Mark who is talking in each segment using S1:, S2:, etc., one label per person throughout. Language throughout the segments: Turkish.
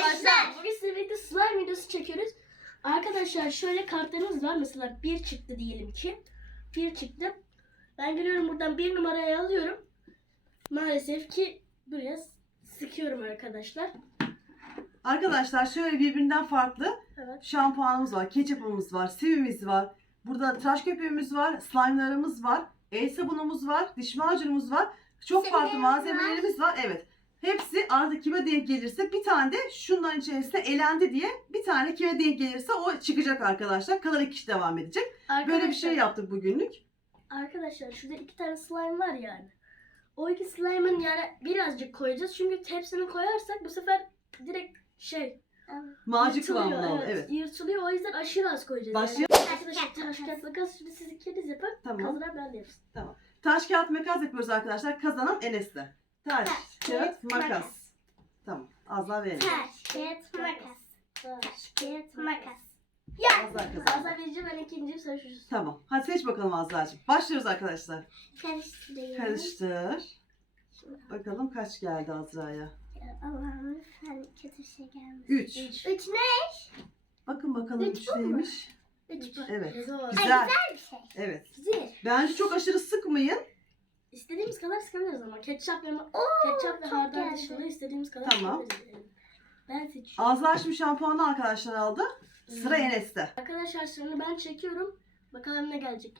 S1: arkadaşlar. Bugün size birlikte slime videosu çekiyoruz. Arkadaşlar şöyle kartlarımız var. Mesela bir çıktı diyelim ki. Bir çıktı. Ben geliyorum buradan bir numaraya alıyorum. Maalesef ki buraya sıkıyorum arkadaşlar.
S2: Arkadaşlar şöyle birbirinden farklı
S1: Evet.
S2: şampuanımız var, ketçapımız var, simimiz var. Burada tıraş köpüğümüz var, slime'larımız var, el sabunumuz var, diş macunumuz var. Çok farklı malzemelerimiz var. Evet. Hepsi artık kime denk gelirse bir tane de şunların içerisinde elendi diye bir tane kime denk gelirse o çıkacak arkadaşlar. Kalan 2 kişi devam edecek. Böyle bir şey yaptık bugünlük.
S1: Arkadaşlar şurada 2 tane slime var yani. O 2 slime'ın yani birazcık koyacağız. Çünkü hepsini koyarsak bu sefer direkt
S2: Macun
S1: yırtılıyor,
S2: kıvamında. Evet.
S1: Yırtılıyor. O yüzden aşırı az koyacağız.
S2: Başlayalım.
S1: Yani. Arkadaşlar taş kağıt makas şimdi siz ikiniz yapın.
S2: Tamam.
S1: Kazanan ben de yapsın.
S2: Taş kağıt makas yapıyoruz arkadaşlar. Kazanan Enes'te. Taş kağıt makas. Tamam. Az daha verelim.
S3: Taş, kağıt, makas. Taş, kağıt, makas.
S2: Az daha kazan.
S1: Azra birinci, ben ikinci, sen üçüncü.
S2: Tamam. Hadi seç bakalım Azra'cığım. Başlıyoruz arkadaşlar.
S3: Karıştırıyorum.
S2: Karıştır. Bakalım kaç geldi Azra'ya.
S3: Allah'ım lütfen kötü bir şey gelmesin.
S2: 3.
S3: 3 ne?
S2: Bakın bakalım
S3: Üç
S2: 3
S3: bu mu?
S2: neymiş.
S3: 3 bu.
S2: Evet.
S1: Zor.
S2: Güzel.
S3: Bir şey.
S2: Evet.
S1: Güzel.
S2: Bence çok aşırı sıkmayın.
S1: İstediğimiz kadar sıkabiliriz ama. Ketçap ve ketçap ve
S3: çok
S1: hardal
S3: geldi.
S1: dışında istediğimiz kadar
S2: Tamam.
S1: sıkabiliriz. Yani. Ben seçiyorum.
S2: Azra şimdi şampuanı arkadaşlar aldı. Sıra Enes'te.
S1: Arkadaşlar şimdi ben çekiyorum. Bakalım ne gelecek.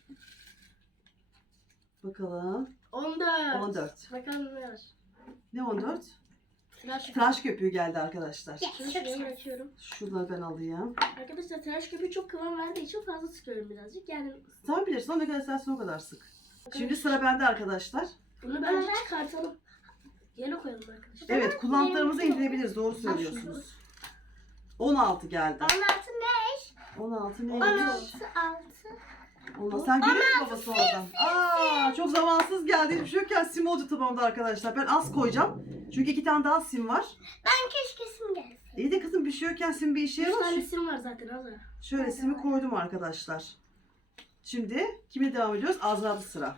S2: Bakalım.
S1: 14.
S2: 14.
S1: Bakalım ne var.
S2: Ne 14?
S1: Tıraş köpüğü.
S2: Tıraş köpüğü geldi arkadaşlar.
S3: Yes,
S1: Şunu
S3: çok
S1: şuraya
S3: güzel.
S1: bırakıyorum.
S2: Şunu ben alayım.
S1: Arkadaşlar tıraş köpüğü çok kıvam verdiği için fazla sıkıyorum birazcık. Yani
S2: Sen bilirsin o ne kadar istersen o kadar sık. Şimdi sıra bende arkadaşlar.
S1: bunu bence çıkartalım. Yellow koyalım arkadaşlar.
S2: Evet kullantılarımızı indirebiliriz. Doğru söylüyorsunuz. 16 geldi.
S3: 16 ne?
S2: 16 neymiş?
S3: 16 6.
S2: Ondan sen görüyor musun babası oradan? Aa, çok zamansız geldi. Hiçbir şey yokken sim olacak tabağımda arkadaşlar. Ben az koyacağım. Çünkü 2 tane daha sim var.
S3: Ben keşke sim gelse.
S2: İyi de kızım bir şey yokken sim bir işe
S1: 3
S2: yarar.
S1: tane sim var zaten Azra.
S2: Şöyle simi koydum arkadaşlar. Şimdi kimle devam ediyoruz? Azra'da sıra.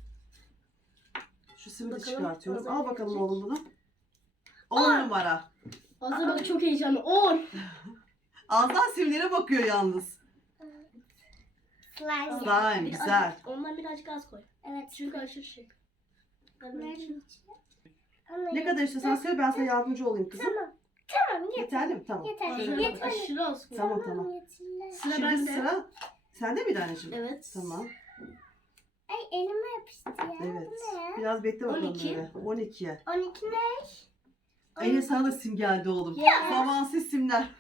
S2: Şu simi de
S1: Bakalım,
S2: çıkartıyoruz.
S1: Azra
S2: Al bakalım
S1: gelecek.
S2: oğlum bunu. 10 numara.
S1: Azra bak çok heyecanlı. 10.
S2: Azra simlere bakıyor yalnız.
S3: Slime.
S2: Slime güzel.
S1: Ondan birazcık az koy.
S3: Evet.
S1: Çünkü aşırı şık.
S3: Nerede?
S2: Ne kadar istiyorsan söyle ben sana yardımcı olayım kızım.
S3: Tamam. Tamam yeter.
S2: Yeterli mi? Tamam.
S3: Yeter.
S1: Azra bak
S3: Yeter.
S1: aşırı az koy.
S2: Tamam tamam.
S3: Yeterli.
S1: Sıra
S2: Şimdi
S1: bende.
S2: sıra sende miydi anneciğim?
S1: Evet.
S2: Tamam.
S3: Ay elime yapıştı ya.
S2: Evet.
S3: Bu ne ya?
S2: Biraz bekle bakalım
S1: 12.
S2: böyle. 12.
S3: 12 ne?
S2: Aynı sana da sim geldi oğlum.
S1: Ya.
S2: Zamansız simler.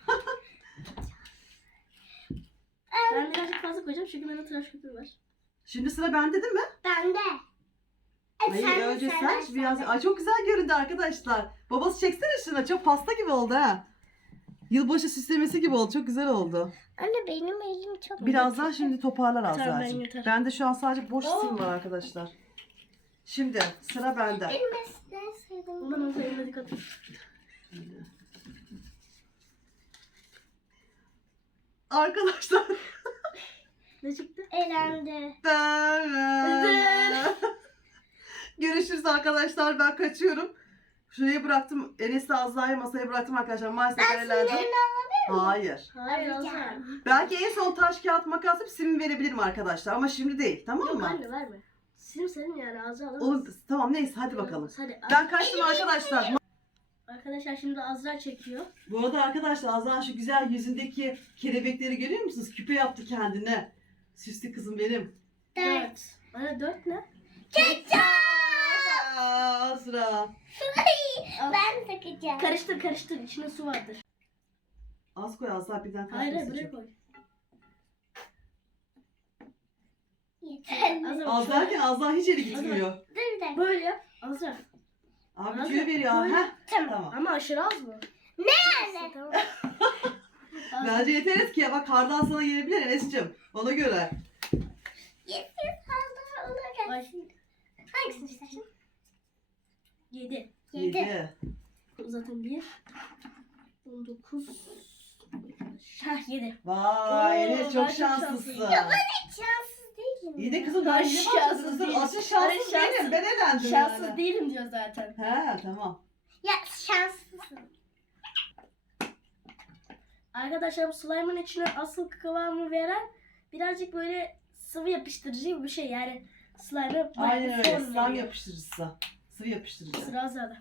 S1: Ben birazcık fazla koyacağım çünkü bende tıraş köpüğü var.
S2: Şimdi sıra bende değil mi?
S3: Bende.
S2: Hayır önce sen biraz. Ay çok güzel göründü arkadaşlar. Babası çeksene şuna. Çok pasta gibi oldu ha. Yılbaşı süslemesi gibi oldu. Çok güzel oldu.
S3: Anne benim elim çok
S2: Birazdan şimdi toparlar
S1: Yeter,
S2: Azra'cığım.
S1: yeter.
S2: Bende şu an sadece boş
S1: Oo.
S2: sim var arkadaşlar. Şimdi sıra bende.
S3: Benim eskiden sevdiğim.
S1: Ondan Azra eline dikkat et.
S2: Arkadaşlar.
S1: Ne çıktı?
S3: Elendi.
S2: Görüşürüz arkadaşlar. Ben kaçıyorum. Şuraya bıraktım. Enes'le Azra'yı masaya bıraktım arkadaşlar. Maalesef
S3: Ben
S2: eğlendim.
S3: sinirimi
S2: Hayır.
S1: Hayır Azra.
S3: alacağım.
S2: Belki en son taş kağıt makas yapıp sim verebilirim arkadaşlar. Ama şimdi değil. Tamam
S1: Yok
S2: mı?
S1: anne verme. Sim senin yani Azra alır.
S2: Olur. Tamam neyse hadi bakalım.
S1: Hadi.
S2: Ben kaçtım arkadaşlar.
S1: Arkadaşlar şimdi Azra çekiyor.
S2: Bu arada arkadaşlar Azra şu güzel yüzündeki kelebekleri görüyor musunuz? Küpe yaptı kendine. Süslü kızım benim.
S3: 4.
S1: Anne 4 ne?
S2: Aa, Azra.
S3: Ben takacağım.
S1: Karıştır karıştır içinde su vardır.
S2: Az koy Azra birden
S1: Hayır hayır
S2: kaçmasın.
S1: buraya koy.
S3: Yeter.
S1: Azra
S2: Az derken Azra hiç eli gitmiyor.
S3: Dur bir dakika.
S1: böyle yap. Azra.
S2: Abi
S1: Azra,
S2: tüyo veriyor.
S1: böyle.
S2: Heh.
S3: Tamam.
S2: Tamam.
S1: Ama aşırı az mı?
S3: Yani.
S1: Tamam.
S2: Bence yeteriz ki bak kardan sana gelebilir Enes'cim. Ona göre.
S3: Yeter fazla olur.
S1: Ay.
S3: Hangisini istersin?
S1: 7.
S3: 7.
S1: Zaten 1. 19. Hah 7.
S2: Vay
S1: Oo,
S2: Enes
S1: ben
S2: çok
S1: çok
S2: şanslısın.
S1: şanslıyım.
S3: Şanssız değilim.
S2: İyi de kızım daha
S1: Ben
S2: yeni
S1: şanssız
S2: başladınız.
S1: değilim.
S2: Asıl şanssız
S1: Ben
S2: benim. Ben elendim
S1: Şanssız
S2: yani.
S1: değilim diyor zaten.
S2: He tamam.
S3: Ya şanslısın.
S1: Arkadaşlar bu slime'ın içine asıl kıvamı veren birazcık böyle sıvı yapıştırıcı gibi bir şey. Yani slime'ı
S2: Aynen öyle.
S1: form
S2: Slime
S1: veriyor.
S2: yapıştırıcısı. Sıvı yapıştırıcı.
S1: Sıra Azra'da.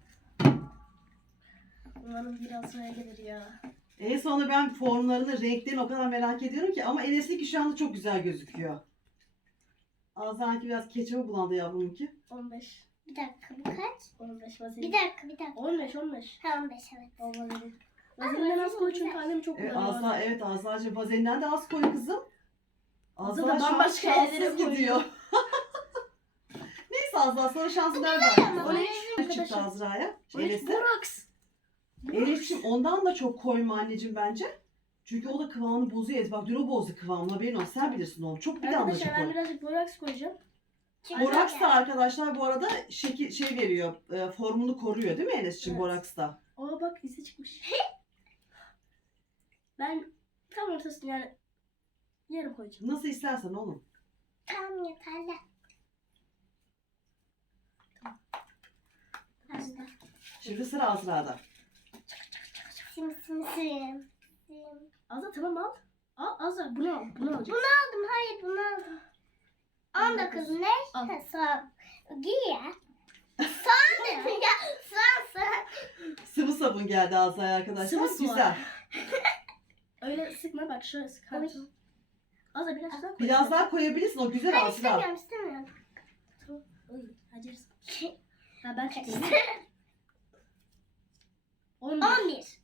S1: Umarım biraz sonra gelir ya.
S2: En sonunda ben formlarını, renklerini o kadar merak ediyorum ki ama Enes'inki şu anda çok güzel gözüküyor. Azra'nınki biraz keçeme bulandı yavrumunki.
S1: 15.
S3: Bir dakika bu kaç?
S1: 15
S3: Bir
S1: vazelin.
S3: dakika.
S1: 15.
S3: Ha 15 evet.
S1: O vazelin. Vazelinden az koy çünkü annem çok
S2: Evet,
S1: kullanıyor.
S2: evet Azra'cığım vazelinden de az koy kızım.
S1: Azra
S2: Azra
S1: da bambaşka
S2: şanssız
S1: yerlere koyuyor.
S2: gidiyor. Neyse Azra sana şansın nerede?
S3: ama
S1: o ne?
S2: Ne çıktı Azra'ya? Enes'e.
S1: Borax.
S2: Enes'ciğim ondan da çok koyma anneciğim bence. Çünkü o da kıvamını bozuyor. Bak dün o bozdu kıvamını, haberin olsun. Sen bilirsin oğlum. Çok bir damlacık
S1: Arkadaşlar ben
S2: koy.
S1: birazcık borax koyacağım.
S2: Boraks da arkadaşlar bu arada şey veriyor, formunu koruyor değil mi Enes'ciğim
S1: Evet.
S2: Boraks da?
S1: Aa bak izi çıkmış. Ben tam ortasını yani yarım koyacağım.
S2: Nasıl istersen oğlum.
S3: Tamam yeterli.
S2: Şimdi sıra Azra'da.
S3: Sim.
S1: Azra tamam al. Al Azra bunu al. Bunu alacaksın.
S3: Aldım hayır bunu aldım. 19 ne?
S1: Al.
S3: Ha, soğan. Giy ya. Soğan dedim ya. Soğan.
S2: Sıvı sabun geldi Azra'ya arkadaşlar.
S1: Sıvı soğan.
S2: Güzel.
S1: Öyle sıkma bak şöyle sık.
S3: Oy.
S1: Azra biraz daha koy.
S2: Biraz daha koyabilirsin, o güzel
S3: Hayır
S2: Azra.
S3: istemiyorum.
S1: Oy acırız. Ha ben çekeyim. 11.
S3: 11.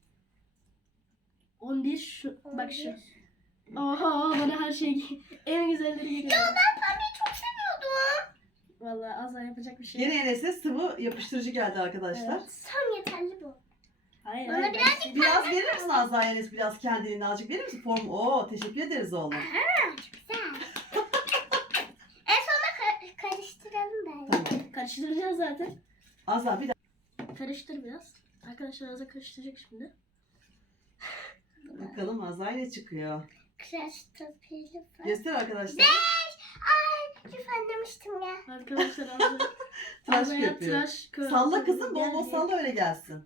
S1: 11 şu. Bak şu. Oha bana her şey en güzelleri geliyor.
S3: Ben pembeyi çok seviyordum.
S1: Vallahi Azra yapacak bir şey yok.
S2: Yine Enes'e sıvı yapıştırıcı geldi arkadaşlar.
S1: Evet.
S3: Tam yeterli bu.
S1: Hayır,
S3: Bana
S1: hayır,
S3: birazcık
S1: ben-
S2: Biraz verir misin Azra Enes? Biraz kendini azıcık verir misin? Oo teşekkür ederiz oğlum.
S3: Güzel. En sona karıştıralım bence.
S2: Tamam.
S1: Karıştıracağız zaten.
S2: Azra bir
S1: Karıştır biraz. Arkadaşlar Azra karıştıracak şimdi.
S2: dakika bakalım Azra ne çıkıyor.
S3: Karıştıralım.
S2: Göster arkadaşlar.
S3: Ay lütfen demiştim ya.
S1: Arkadaşlar Azra
S2: Tıraş
S1: Azra'ya
S2: köpüğü.
S1: tıraş köpüğü
S2: Salla kızım, bol bol
S1: geldi.
S2: salla öyle gelsin.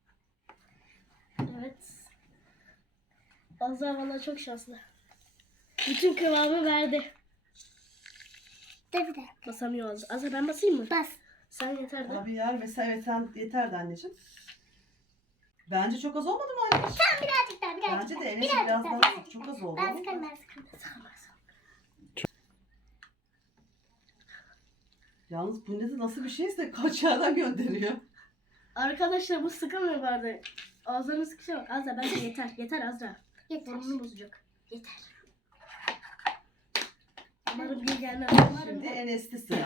S1: Evet. Azra valla çok şanslı. Bütün kıvamı verdi.
S3: Dur bir dakika.
S1: Basamıyor Azra. Azra ben basayım mı?
S3: Bas.
S1: Sen yeter de.
S2: Abi yer mesela evet sen yeterdi anneciğim. Bence çok az olmadı mı anne?
S3: Birazcık daha.
S2: Bence de
S3: daha,
S2: Enes'in biraz daha
S3: birazcık
S2: çok az oldu.
S3: Ben sıkarım.
S2: Yalnız bu ne de nasıl bir şeyse kaç yerden gönderiyor.
S1: Arkadaşlar bu sıkamıyor vardı. Azra'nın sıkışa bak. Azra bence yeter. Yeter Azra.
S3: Yeter.
S1: Formunu bozacak. Yeter. Umarım bir gelmez.
S2: Şimdi Enes'te sıra.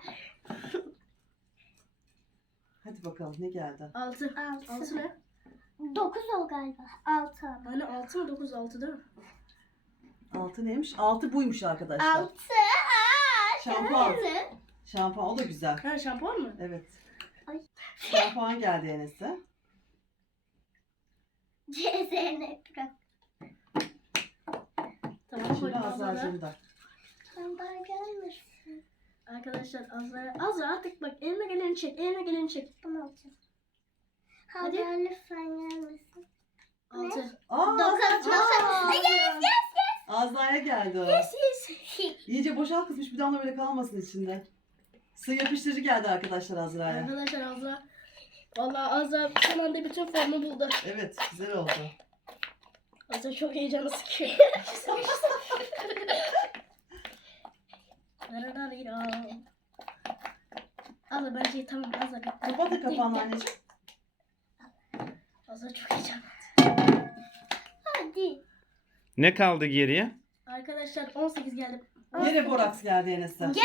S2: Hadi bakalım ne geldi?
S1: 6. 6 ne?
S3: 9 ol galiba. 6 ama.
S1: Hani 6 mı 9 6 değil mi?
S2: 6 neymiş? 6 buymuş arkadaşlar.
S3: 6.
S2: Şampuan. Şampuan o da güzel.
S1: Ha şampuan mı?
S2: Evet.
S3: Ay.
S2: Şampuan geldi Enes'e.
S3: CZN bırak.
S1: Tamam
S2: Şimdi
S1: koydum Azra'da.
S2: Azra'cığım da.
S3: Ben daha gelmesin.
S1: Arkadaşlar Azra artık bak eline geleni çek. Eline geleni çek.
S3: Bunu alacağım.
S1: Hadi.
S3: Hadi lütfen gelmesin.
S1: 6.
S2: Aa,
S3: Dokuz.
S2: Aa,
S3: Yes.
S2: Azra'ya geldi o.
S1: Yes.
S2: İyice boşalt kızmış, bir damla böyle kalmasın içinde. Sıvı yapıştırıcı geldi arkadaşlar Azra'ya.
S1: Arkadaşlar Azra. Vallahi Azra son anda bütün formu buldu.
S2: Evet, güzel oldu.
S1: Azra çok heyecanlı sıkıyor. Azra bence tamam Azra.
S2: Kapat da kapağını anneciğim.
S1: Azra çok heyecanlı.
S3: Hadi.
S4: Ne kaldı geriye?
S1: Arkadaşlar 18 geldi.
S2: Yine boraks geldi Enes'e.
S3: Mi?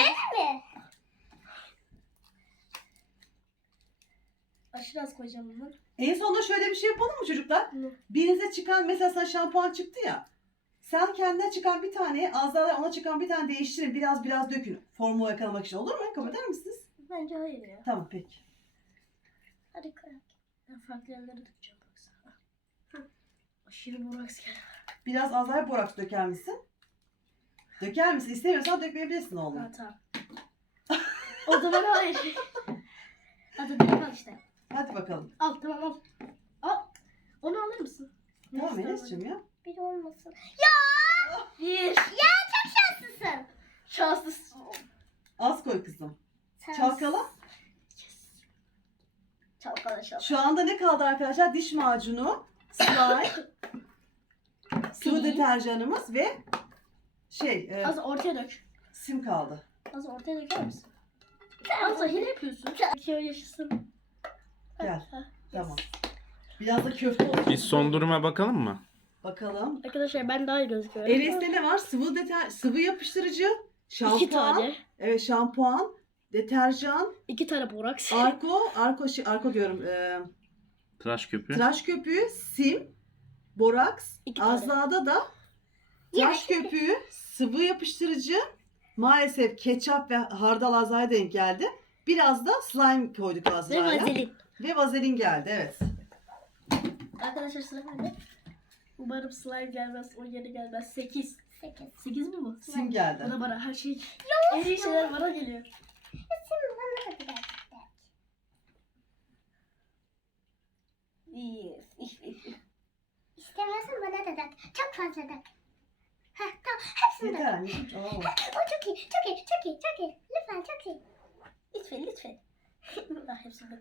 S1: Aşırı az koyacağım bunu.
S2: En sonunda şöyle bir şey yapalım mı çocuklar?
S1: Ne?
S2: Birinize çıkan, mesela sana şampuan çıktı ya. Sen kendine çıkan bir tane, Azra'ya ona çıkan bir tane değiştirin. Biraz dökün. Formu yakalamak için. Olur mu? Kabul eder misiniz?
S1: Bence hayır ya.
S2: Tamam peki.
S3: Hadi koy.
S1: Ben farklı yerlere dökeceğim. Baksana. Aşırı boraks geldi.
S2: Biraz Azra'ya boraks döker misin? Döker misin? İstemiyorsan dökmeyebilirsin oğlum.
S1: Ha tamam. O zaman hayır. Hadi direkt al işte.
S2: Hadi bakalım.
S1: Al tamam al. Al. Onu alır mısın?
S2: Tamam Enes. keseceğim ya?
S3: Bir olmasın.
S1: Bir.
S3: Şanslısın.
S1: Şanslısın.
S2: Az koy kızım.
S3: Sen-
S2: Çalkala.
S1: Çalkala çalkala.
S2: Şu anda ne kaldı arkadaşlar? Diş macunu, slime, sıvı
S1: Pil.
S2: deterjanımız ve
S1: Az ortaya dök.
S2: sim kaldı.
S1: Az ortaya döker misin? Az da hile yapıyorsun. İki o yaşasın.
S2: Gel.
S1: Ha.
S2: Tamam. Biraz da köfte olsun.
S4: Biz son duruma bakalım mı?
S2: Bakalım.
S1: Arkadaşlar ben daha iyi gözüküyorum.
S2: Enes'te ne var? Sıvı yapıştırıcı,
S1: İki
S2: şampuan.
S1: tane.
S2: Evet, şampuan, deterjan,
S1: 2 tane boraks.
S2: arko diyorum.
S4: Tıraş köpüğü.
S2: Tıraş köpüğü, sim, boraks,
S1: 2 tane.
S2: Azla'da da tıraş köpüğü, sıvı yapıştırıcı, maalesef ketçap ve hardal Azla'ya denk geldi. Biraz da slime koyduk
S1: Ve
S2: Azla'ya.
S1: vazelin.
S2: Ve vazelin geldi, evet.
S1: Arkadaşlar sıra bende. Umarım slime gelmez, o yeri gelmez. 8.
S3: 8.
S1: 8 mi bu?
S2: Sim geldi.
S1: Bana her şey. En iyi şeyler bana geliyor.
S3: Şimdi bana da biraz ver. İstemiyorsan bana da tak. Çok fazla tak. Heh, tamam. Hepsini
S2: Yeter
S3: tak.
S2: anneciğim. Oo.
S3: O çok iyi. Çok iyi. Çok iyi. Çok iyi. Lütfen çok iyi.
S1: Lütfen lütfen. Daha hepsini.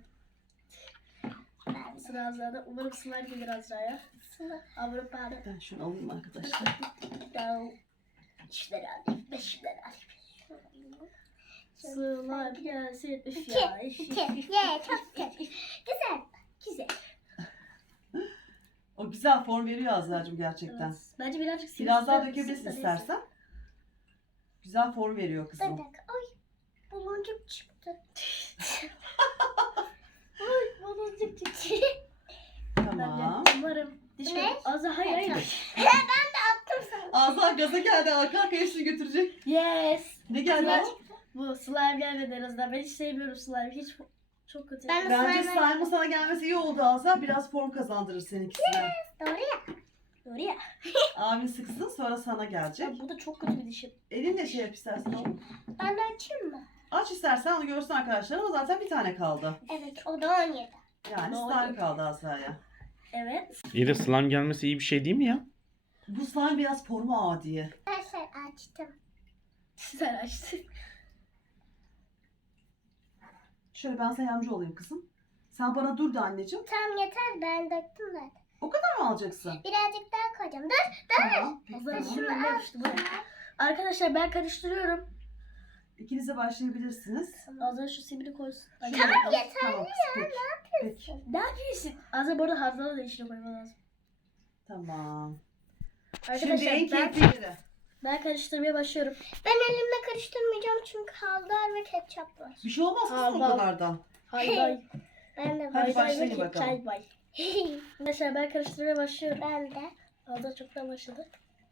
S1: Sıra Azra'da. Umarım slime gelir Azra'ya. Avrupa'da.
S2: Ben şunu alayım arkadaşlar.
S1: Ya işleri alayım. 5'leri alayım. Slime gelsin. Üf
S3: İki,
S1: ya.
S3: iki. Ye, çok güzel. Güzel. Güzel.
S2: O güzel form veriyor Azra'cığım gerçekten.
S1: Evet. Bence birazcık
S2: Biraz daha
S1: simsar-
S2: dökebilirsin
S1: simsar-
S2: istersen. Güzel form veriyor
S3: Bir
S2: kızım.
S3: dakika. Ay. Baloncuk çıktı.
S1: Baloncuk çıktı.
S2: Tamam.
S1: Ben de umarım.
S3: Ne?
S1: Azra hayır hayır.
S3: Attım sana.
S2: Azra gaza geldi. Arka arkaya hepsini götürecek.
S1: Yes.
S2: Ne geldi
S1: Slime-
S2: o?
S1: Bu slime gelmedi en azından. Ben hiç sevmiyorum slime. Hiç çok kötü.
S3: Ben de
S2: Bence
S3: slime-
S2: slime'ın sana gelmesi iyi oldu Azra. Biraz form kazandırır seninkisine.
S3: Doğru ya.
S1: Doğru ya.
S2: Abin sıksın sonra sana gelecek.
S1: Ya bu da çok kötü bir dişim.
S2: Elinle şey yap istersen. oğlum.
S3: Ben de açayım mı?
S2: Aç istersen onu görsün arkadaşlar ama zaten bir tane kaldı.
S3: Evet. O da 17.
S2: Yani
S1: Doğru.
S2: slime kaldı Azra'ya.
S1: Evet.
S4: İyi de slime gelmesi iyi bir şey değil mi ya?
S2: Bu slime biraz formu adi.
S3: Arkadaşlar açtım.
S1: Sen açtın.
S2: Şöyle ben sana yardımcı olayım kızım. Sen bana dur da anneciğim.
S3: Tamam yeter. Ben döktüm zaten.
S2: Ne mi alacaksın?
S3: Birazcık daha koyacağım. Dur.
S2: Tamam.
S1: Azra
S2: Tamam.
S1: şunu ne yapıştı bu? Arkadaşlar ben karıştırıyorum.
S2: İkiniz de başlayabilirsiniz.
S1: Azra şu simini koysun. Ay,
S3: Tamam yeter.
S2: Tamam. Peki.
S1: Ne yapıyorsun? Azra bu arada hardala da içine koyman lazım.
S2: Tamam.
S1: Arkadaşlar
S2: Şimdi en
S1: ben,
S2: keyiflileri.
S1: ben karıştırmaya başlıyorum.
S3: Ben elimle karıştırmayacağım çünkü haldar ve ketçap var.
S2: Bir şey olmaz kızım o
S1: Tamam.
S2: kadardan.
S1: Hay hay.
S3: Ben de
S2: Hadi
S3: var.
S1: Hay hay
S2: başlayın
S1: ve
S2: bakalım.
S1: çay bay. Arkadaşlar ben karıştırmaya başlıyorum.
S3: Ben de.
S1: Azra çoktan başladı.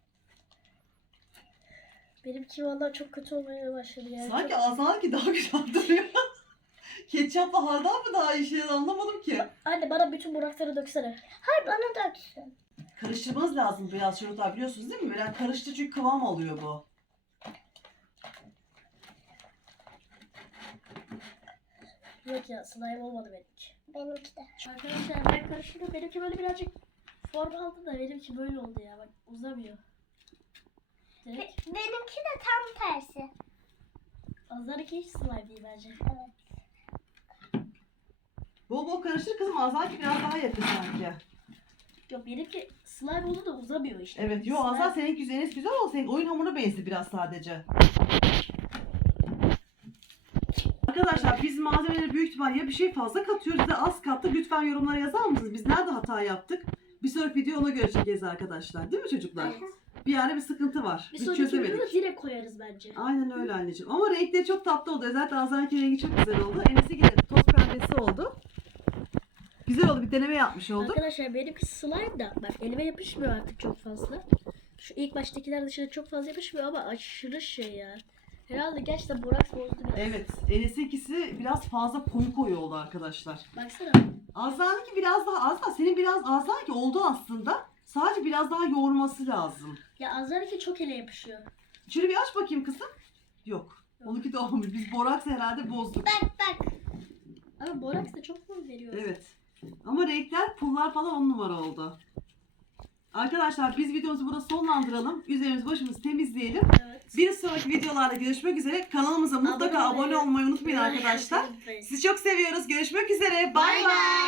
S1: Benimki vallahi çok kötü olmaya başladı yani.
S2: Sanki Azra'nınki daha güzel duruyor. Ketçapla hardal mı daha iyi şey anlamadım ki.
S1: Anne bana bütün burakları döksene.
S3: Hayır bana döksün.
S2: Karıştırmanız lazım biraz çocuklar biliyorsunuz değil mi? Böyle karıştı çünkü kıvam alıyor bu.
S1: Yok ya slime olmadı benimki.
S3: Benimki de.
S1: Arkadaşlar ben karıştırdım. Benimki böyle birazcık form aldı da benimki böyle oldu ya. Bak uzamıyor. Direkt
S3: Benimki de tam tersi.
S1: Azlar'ınki hiç slime değil bence.
S3: Evet.
S2: Bol bol karıştır kızım. Azra'nınki biraz daha yakın sanki.
S1: Yok benimki slime oldu da uzamıyor işte.
S2: Evet yo
S1: Slime-
S2: Azra seninki güzel güzel ama senin oyun hamuruna benzi biraz sadece. Arkadaşlar biz malzemeleri büyük ihtimal ya bir şey fazla katıyoruz ya az kattık. Lütfen yorumlara yazar mısınız? Biz nerede hata yaptık? Bir sonraki video ona göre çekeceğiz arkadaşlar. Değil mi çocuklar?
S1: Evet.
S2: Bir yerde bir sıkıntı var.
S1: Bir
S2: Biz
S1: sonraki videoda
S2: çözemedik.
S1: direkt koyarız bence.
S2: Aynen öyle anneciğim. Ama renkleri çok tatlı oldu. Özellikle Azra'nınki rengi çok güzel oldu. Enes'e yine toz pembesi oldu. Güzel oldu. Bir deneme yapmış olduk.
S1: Arkadaşlar benimki slime da bak elime yapışmıyor artık çok fazla. Şu ilk baştakiler dışında çok fazla yapışmıyor ama aşırı şey ya. Herhalde gerçekten boraks bozdu biraz.
S2: Evet. Enes'inkisi biraz fazla koyu oldu arkadaşlar.
S1: Baksana.
S2: Azra'nınki biraz daha Azra senin biraz Azra'nınki oldu aslında. Sadece biraz daha yoğurması lazım.
S1: Ya Azlar'ınki çok ele yapışıyor.
S2: Şöyle bir aç bakayım kızım. Yok. Onunki de olmuş. Biz boraks herhalde bozduk.
S3: Bak.
S1: Ama boraks da çok mu veriyor?
S2: Evet. Ama renkler, pullar falan 10 numara oldu. Arkadaşlar biz videomuzu burada sonlandıralım. Üzerimizi başımızı temizleyelim.
S1: Evet.
S2: Bir sonraki videolarda görüşmek üzere. Kanalımıza mutlaka abone olmayı unutmayın arkadaşlar. Sizi çok seviyoruz. Görüşmek üzere. Bay bay.